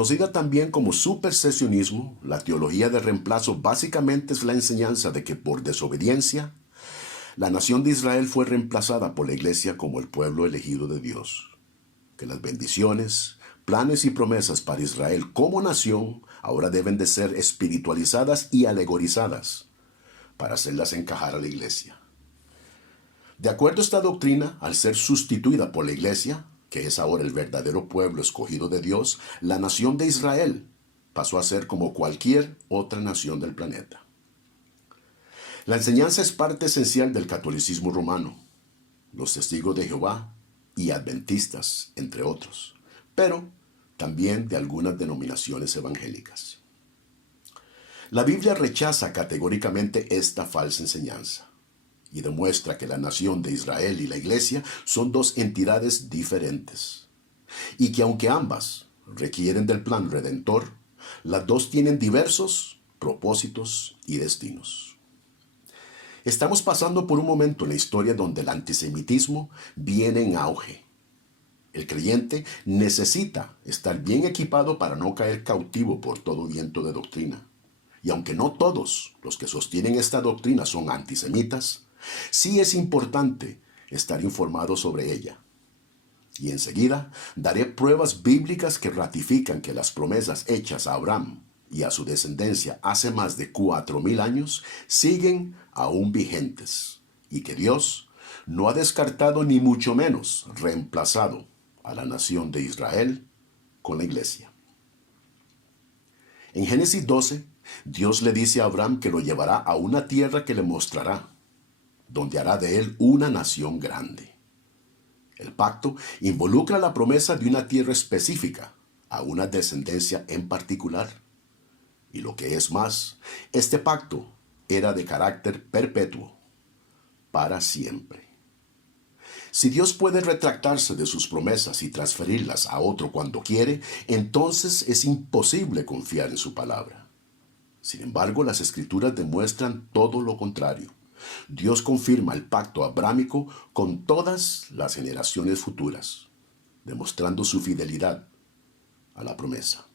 Conocida también como supersesionismo, la teología de reemplazo básicamente es la enseñanza de que por desobediencia, la nación de Israel fue reemplazada por la iglesia como el pueblo elegido de Dios, que las bendiciones, planes y promesas para Israel como nación ahora deben de ser espiritualizadas y alegorizadas para hacerlas encajar a la iglesia. De acuerdo a esta doctrina, al ser sustituida por la iglesia, que es ahora el verdadero pueblo escogido de Dios, la nación de Israel pasó a ser como cualquier otra nación del planeta. La enseñanza es parte esencial del catolicismo romano, los testigos de Jehová y adventistas, entre otros, pero también de algunas denominaciones evangélicas. La Biblia rechaza categóricamente esta falsa enseñanza y demuestra que la nación de Israel y la iglesia son dos entidades diferentes, y que aunque ambas requieren del plan redentor, las dos tienen diversos propósitos y destinos. Estamos pasando por un momento en la historia donde el antisemitismo viene en auge. El creyente necesita estar bien equipado para no caer cautivo por todo viento de doctrina. Y aunque no todos los que sostienen esta doctrina son antisemitas, sí es importante estar informado sobre ella. Y enseguida daré pruebas bíblicas que ratifican que las promesas hechas a Abraham y a su descendencia hace más de 4000 años siguen aún vigentes, y que Dios no ha descartado ni mucho menos reemplazado a la nación de Israel con la iglesia. En Génesis 12, Dios le dice a Abraham que lo llevará a una tierra que le mostrará, donde hará de él una nación grande. El pacto involucra la promesa de una tierra específica, a una descendencia en particular. Y lo que es más, este pacto era de carácter perpetuo, para siempre. Si Dios puede retractarse de sus promesas y transferirlas a otro cuando quiere, entonces es imposible confiar en su palabra. Sin embargo, las Escrituras demuestran todo lo contrario. Dios confirma el pacto abrámico con todas las generaciones futuras, demostrando su fidelidad a la promesa.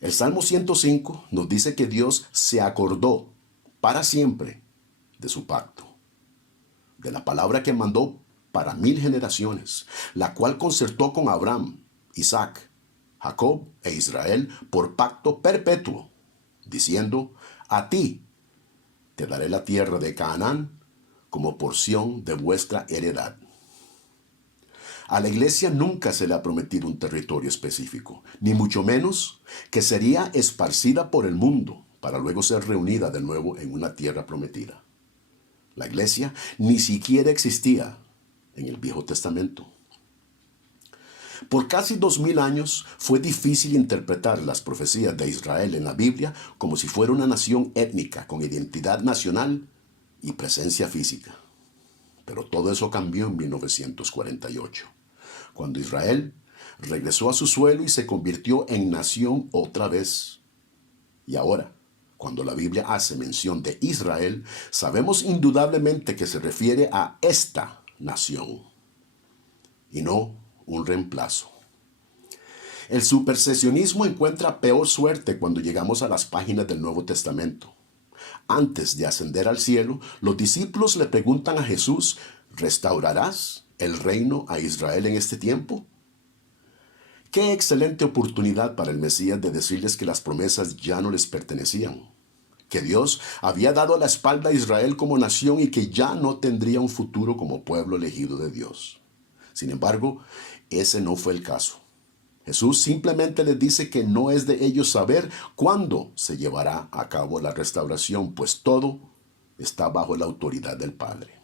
El Salmo 105 nos dice que Dios se acordó para siempre de su pacto, de la palabra que mandó para 1000 generaciones, la cual concertó con Abraham, Isaac, Jacob e Israel por pacto perpetuo, diciendo: a ti te daré la tierra de Canaán como porción de vuestra heredad. A la iglesia nunca se le ha prometido un territorio específico, ni mucho menos que sería esparcida por el mundo para luego ser reunida de nuevo en una tierra prometida. La iglesia ni siquiera existía en el Viejo Testamento. Por casi 2000 años fue difícil interpretar las profecías de Israel en la Biblia como si fuera una nación étnica con identidad nacional y presencia física. Pero todo eso cambió en 1948. Cuando Israel regresó a su suelo y se convirtió en nación otra vez. Y ahora, cuando la Biblia hace mención de Israel, sabemos indudablemente que se refiere a esta nación y no un reemplazo. El supersesionismo encuentra peor suerte cuando llegamos a las páginas del Nuevo Testamento. Antes de ascender al cielo, los discípulos le preguntan a Jesús: ¿restaurarás el reino a Israel en este tiempo? Qué excelente oportunidad para el Mesías de decirles que las promesas ya no les pertenecían, que Dios había dado la espalda a Israel como nación y que ya no tendría un futuro como pueblo elegido de Dios. Sin embargo, ese no fue el caso. Jesús simplemente les dice que no es de ellos saber cuándo se llevará a cabo la restauración, pues todo está bajo la autoridad del Padre.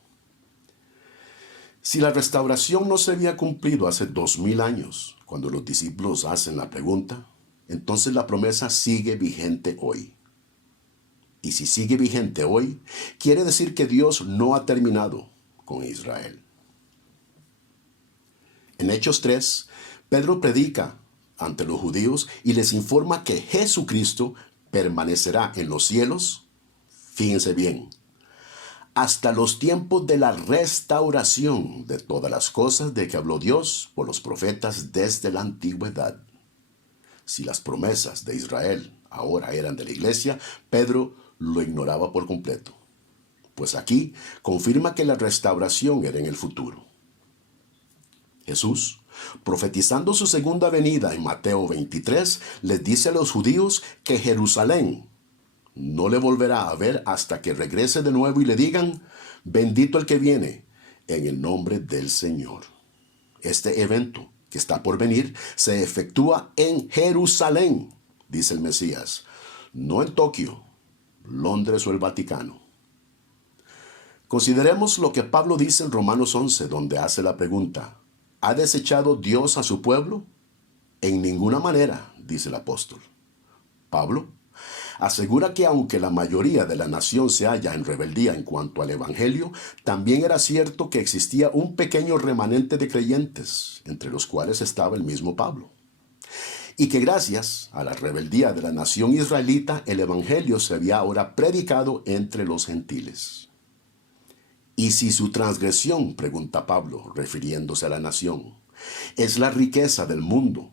Si la restauración no se había cumplido hace 2000 años, cuando los discípulos hacen la pregunta, entonces la promesa sigue vigente hoy. Y si sigue vigente hoy, quiere decir que Dios no ha terminado con Israel. En Hechos 3, Pedro predica ante los judíos y les informa que Jesucristo permanecerá en los cielos, fíjense bien, hasta los tiempos de la restauración de todas las cosas de que habló Dios por los profetas desde la antigüedad. si las promesas de Israel ahora eran de la iglesia, Pedro lo ignoraba por completo. Pues aquí confirma que la restauración era en el futuro. Jesús, profetizando su segunda venida en Mateo 23, les dice a los judíos que Jerusalén no le volverá a ver hasta que regrese de nuevo y le digan: bendito el que viene en el nombre del Señor. Este evento que está por venir se efectúa en Jerusalén, dice el Mesías, no en Tokio, Londres o el Vaticano. Consideremos lo que Pablo dice en Romanos 11, donde hace la pregunta: ¿ha desechado Dios a su pueblo? En ninguna manera, dice el apóstol. Pablo asegura que aunque la mayoría de la nación se halla en rebeldía en cuanto al Evangelio, también era cierto que existía un pequeño remanente de creyentes, entre los cuales estaba el mismo Pablo. Y que gracias a la rebeldía de la nación israelita, el Evangelio se había ahora predicado entre los gentiles. ¿Y si su transgresión, pregunta Pablo, refiriéndose a la nación, es la riqueza del mundo,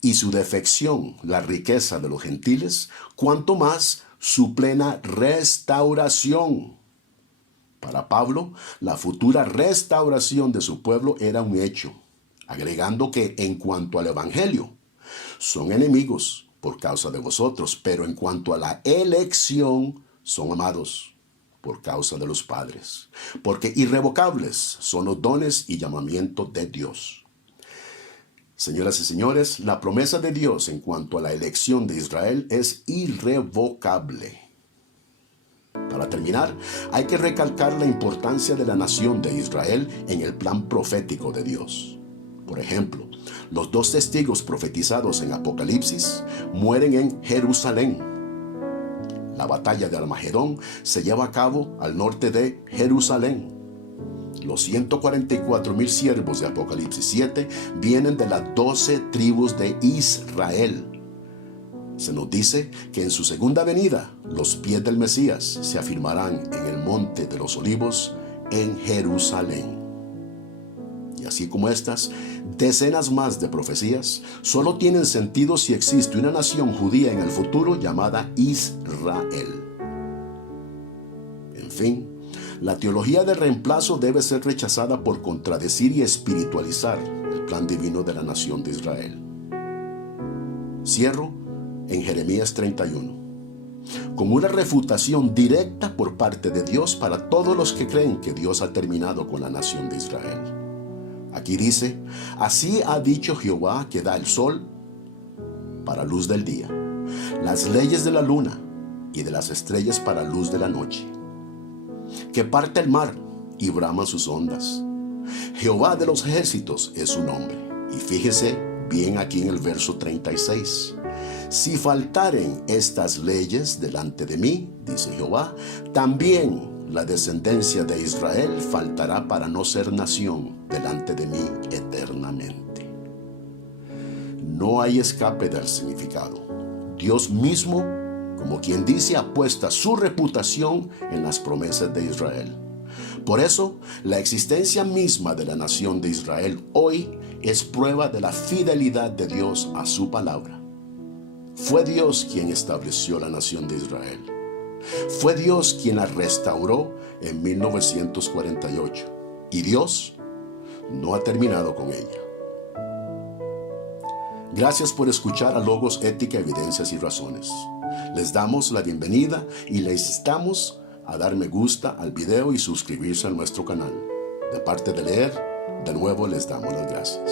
y su defección la riqueza de los gentiles, cuánto más su plena restauración? Para Pablo, la futura restauración de su pueblo era un hecho, agregando que en cuanto al Evangelio, son enemigos por causa de vosotros, pero en cuanto a la elección, son amados por causa de los padres, porque irrevocables son los dones y llamamiento de Dios. Señoras y señores, la promesa de Dios en cuanto a la elección de Israel es irrevocable. Para terminar, hay que recalcar la importancia de la nación de Israel en el plan profético de Dios. Por ejemplo, los 2 testigos profetizados en Apocalipsis mueren en Jerusalén. La batalla de Armagedón se lleva a cabo al norte de Jerusalén. Los 144,000 siervos de Apocalipsis 7 vienen de las 12 tribus de Israel. Se nos dice que en su segunda venida, los pies del Mesías se afirmarán en el monte de los olivos en Jerusalén. Y así como estas, decenas más de profecías solo tienen sentido si existe una nación judía en el futuro llamada Israel. En fin, la teología del reemplazo debe ser rechazada por contradecir y espiritualizar el plan divino de la nación de Israel. Cierro en Jeremías 31, con una refutación directa por parte de Dios para todos los que creen que Dios ha terminado con la nación de Israel. Aquí dice: así ha dicho Jehová, que da el sol para luz del día, las leyes de la luna y de las estrellas para luz de la noche, que parte el mar y braman sus ondas. Jehová de los ejércitos es su nombre. Y fíjese bien aquí en el verso 36. Si faltaren estas leyes delante de mí, dice Jehová, también la descendencia de Israel faltará para no ser nación delante de mí eternamente. No hay escape del significado. Dios mismo, como quien dice, apuesta su reputación en las promesas de Israel. Por eso, la existencia misma de la nación de Israel hoy es prueba de la fidelidad de Dios a su palabra. Fue Dios quien estableció la nación de Israel. Fue Dios quien la restauró en 1948. Y Dios no ha terminado con ella. Gracias por escuchar a Logos, Ética, Evidencias y Razones. Les damos la bienvenida y les instamos a dar me gusta al video y suscribirse a nuestro canal. De parte de Leer, de nuevo les damos las gracias.